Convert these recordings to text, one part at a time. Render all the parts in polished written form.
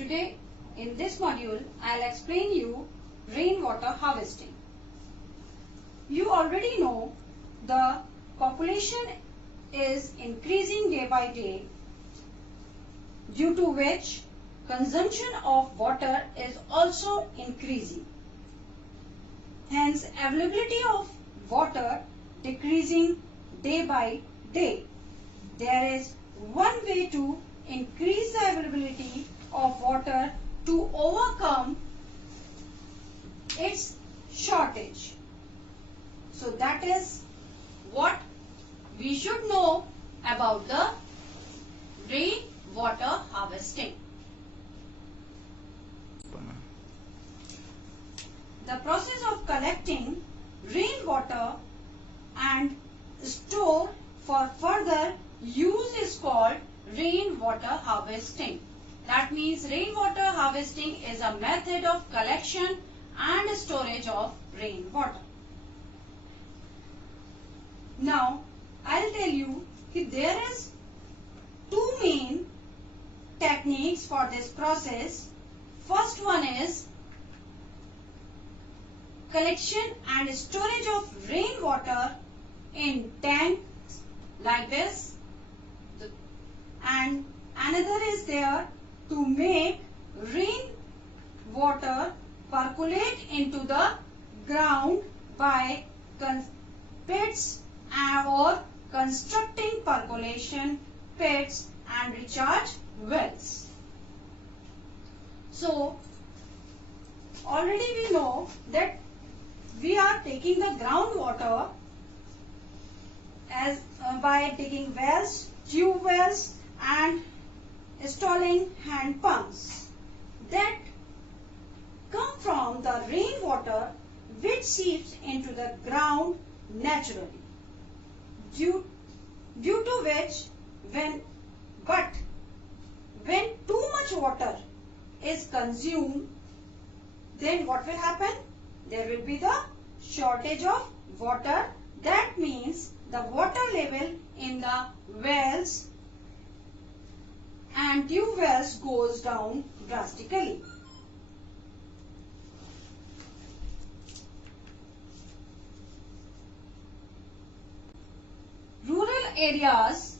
Today in this module I'll explain you rainwater harvesting. You already know the population is increasing day by day, due to which consumption of water is also increasing. Hence availability of water decreasing day by day. There is one way to increase the availability of water to overcome its shortage. So that is what we should know about the rainwater harvesting. The process of collecting rainwater and store for further use is called rainwater harvesting. That means rainwater harvesting is a method of collection and storage of rainwater. Now I'll tell you that there is two main techniques for this process. First one is collection and storage of rainwater in tanks like this, and another is there to make rainwater percolate into the ground by pits or constructing percolation pits and recharge wells. So already we know that we are taking the groundwater as by digging wells, tube wells and installing hand pumps that come from the rainwater which seeps into the ground naturally. Due to which when too much water is consumed, then what will happen? There will be the shortage of water. That means the water level in the wells and tube wells goes down drastically. Rural areas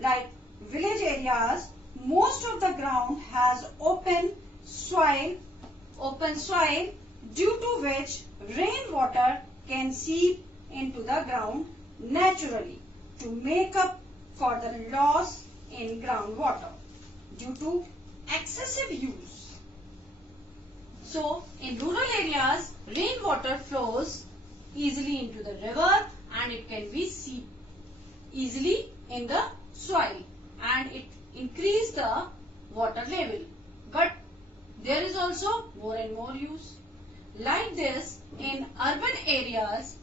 like village areas, most of the ground has open soil due to which rainwater can seep into the ground naturally to make up for the loss in groundwater due to excessive use. So in rural areas, rainwater flows easily into the river and it can be seep easily in the soil and it increase the water level. But there is also more and more use. Like this, in urban areas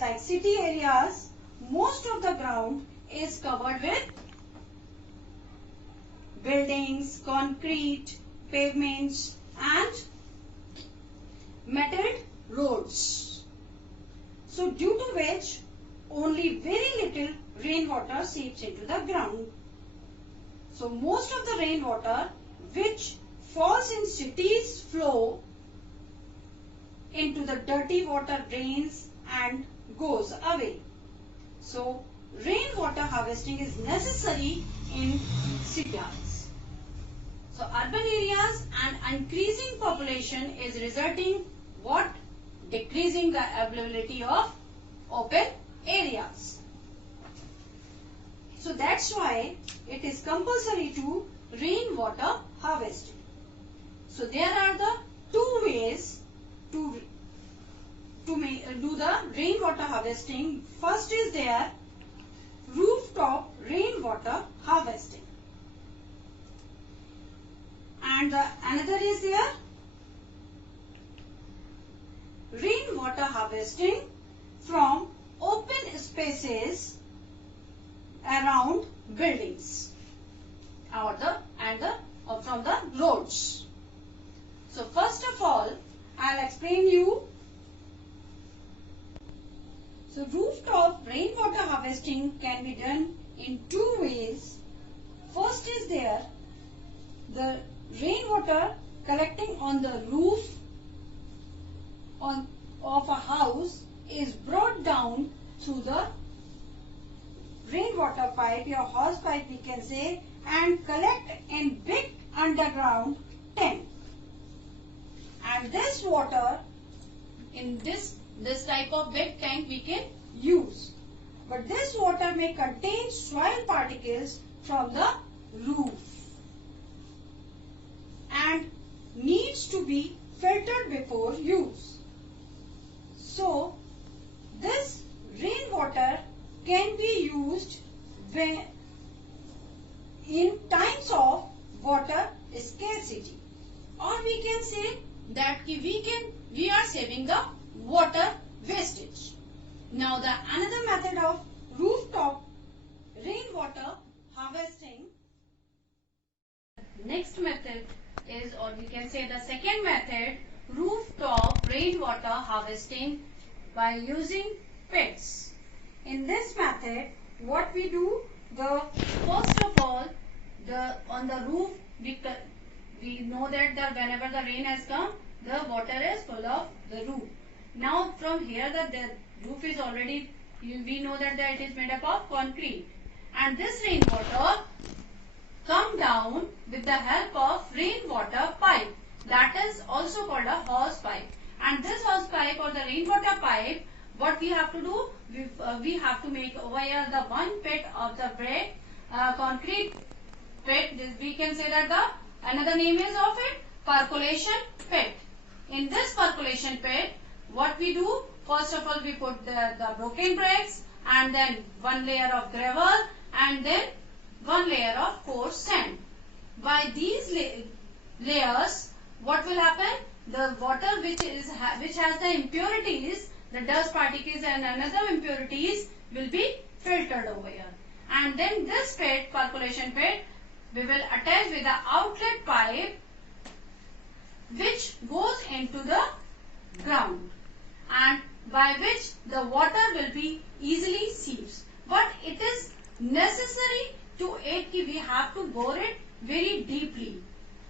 like city areas, most of the ground is covered with buildings, concrete, pavements and metalled roads. So due to which only very little rainwater seeps into the ground. So most of the rainwater which falls in cities flow into the dirty water drains and goes away. So rainwater harvesting is necessary in cities. So urban areas and increasing population is resulting what? Decreasing the availability of open areas. So that's why it is compulsory to rainwater harvesting. So there are the two ways to do the rainwater harvesting. First is there rooftop rainwater harvesting, and another is there rainwater harvesting from open spaces around buildings or from the roads. So first of all I'll explain you So rooftop rainwater harvesting can be done in two ways. First is there the rainwater collecting on the roof of a house is brought down through the rainwater pipe, your hose pipe we can say, and collect in big underground tank. And this water in this type of big tank we can use. But this water may contain soil particles from the roof and needs to be filtered before use. So this rainwater can be used when in times of water scarcity, or we can say that we are saving the water wastage. Now the another method of rooftop rainwater harvesting. Next method is, or we can say the second method, rooftop rainwater harvesting by using pits. In this method, what we do, First of all, on the roof we know that whenever the rain has come, the water is full of the roof. Now from here the roof is already, we know that it is made up of concrete, and this rainwater come down with the help of rainwater pipe, that is also called a hose pipe. And this hose pipe or the rainwater pipe, what we have to do, we have to make over here the one pit of the brick concrete pit. We can say that another name is of it percolation pit. In this percolation pit, what we do, first of all we put the broken bricks, and then one layer of gravel, and then one layer of coarse sand. By these layers, what will happen? The water which has the impurities, the dust particles and another impurities will be filtered over here. And then this pit, percolation pit, we will attach with the outlet pipe which goes into the ground, and by which the water will be easily seeps. But it is necessary to it that we have to bore it very deeply.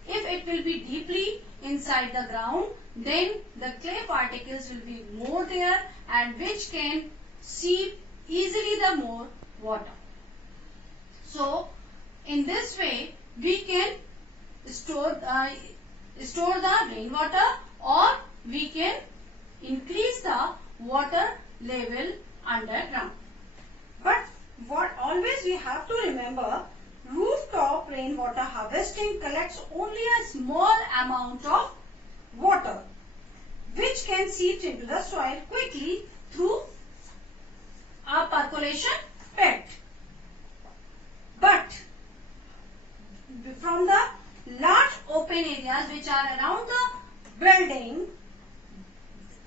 If it will be deeply inside the ground, then the clay particles will be more there, and which can seep easily the more water. So in this way we can store the rainwater, or we can increase the water level underground. But what always we have to remember, rooftop rainwater harvesting collects only a small amount of water which can seep into the soil quickly through a percolation pit. But from the large open areas which are around the building,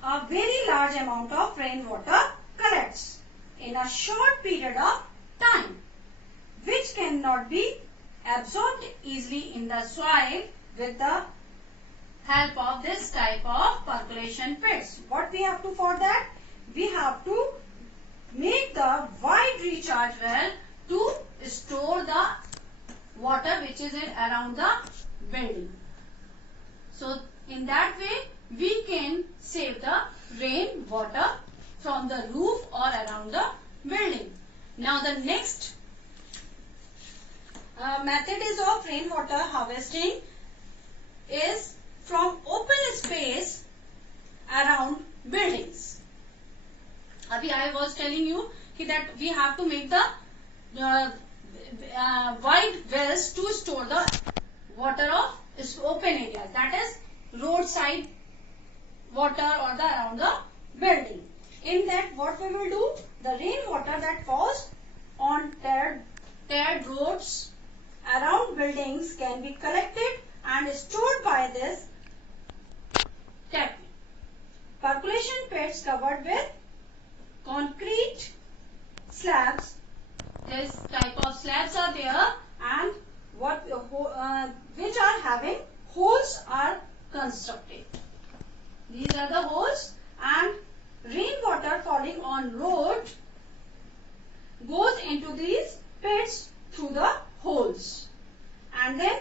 a very large amount of rainwater collects in a short period of time, which cannot be absorbed easily in the soil with the help of this type of percolation pits. What we have to for that? We have to make the wide recharge well to store the water which is around the building. So in that way we can save the rain water from the roof or around the building. Now the next method is of rainwater harvesting is from open space around buildings. Abhi I was telling you that we have to make the wide wells to store the water of open areas, that is roadside water or the around the building. In that, what we will do, the rainwater that falls on tarred roads around buildings can be collected and stored by this technique. Percolation pits covered with concrete slabs. This type of slabs are there, and which are having holes are constructed. These are the holes, and rainwater falling on road goes into these pits through the holes, and then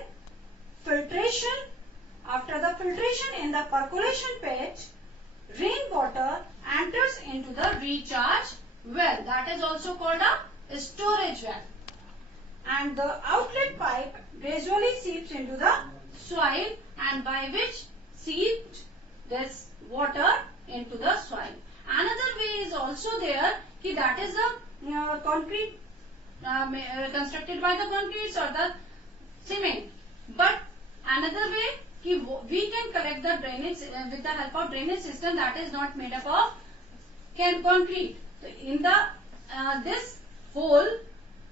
filtration. After the filtration in the percolation pit, rainwater enters into the recharge well, that is also called a storage well, and the outlet pipe gradually seeps into the soil, and by which seeps this water into the soil. Another way is also there, that is the concrete constructed by the concrete or the cement. But another way, we can collect the drainage with the help of drainage system that is not made up of concrete. So in the this hole,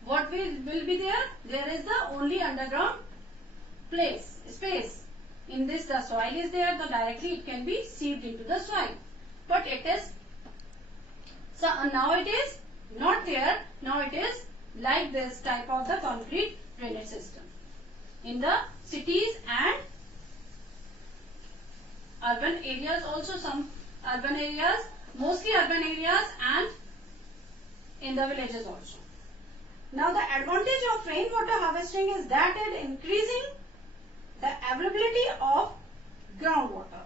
what will be there? There is the only underground space. In this the soil is there, so directly it can be seeped into the soil. But it is, so now it is not there. Now it is like this type of the concrete drainage system. In the cities and urban areas also, some urban areas, mostly urban areas, and in the villages also. Now the advantage of rainwater harvesting is that it increasing the availability of groundwater.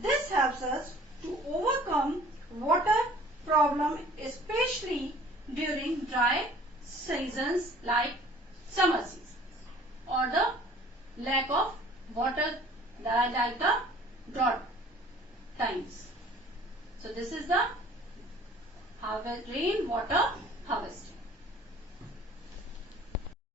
This helps us to overcome water problem, especially during dry seasons like summer season, or the lack of water like the drought times. So this is the rainwater harvesting.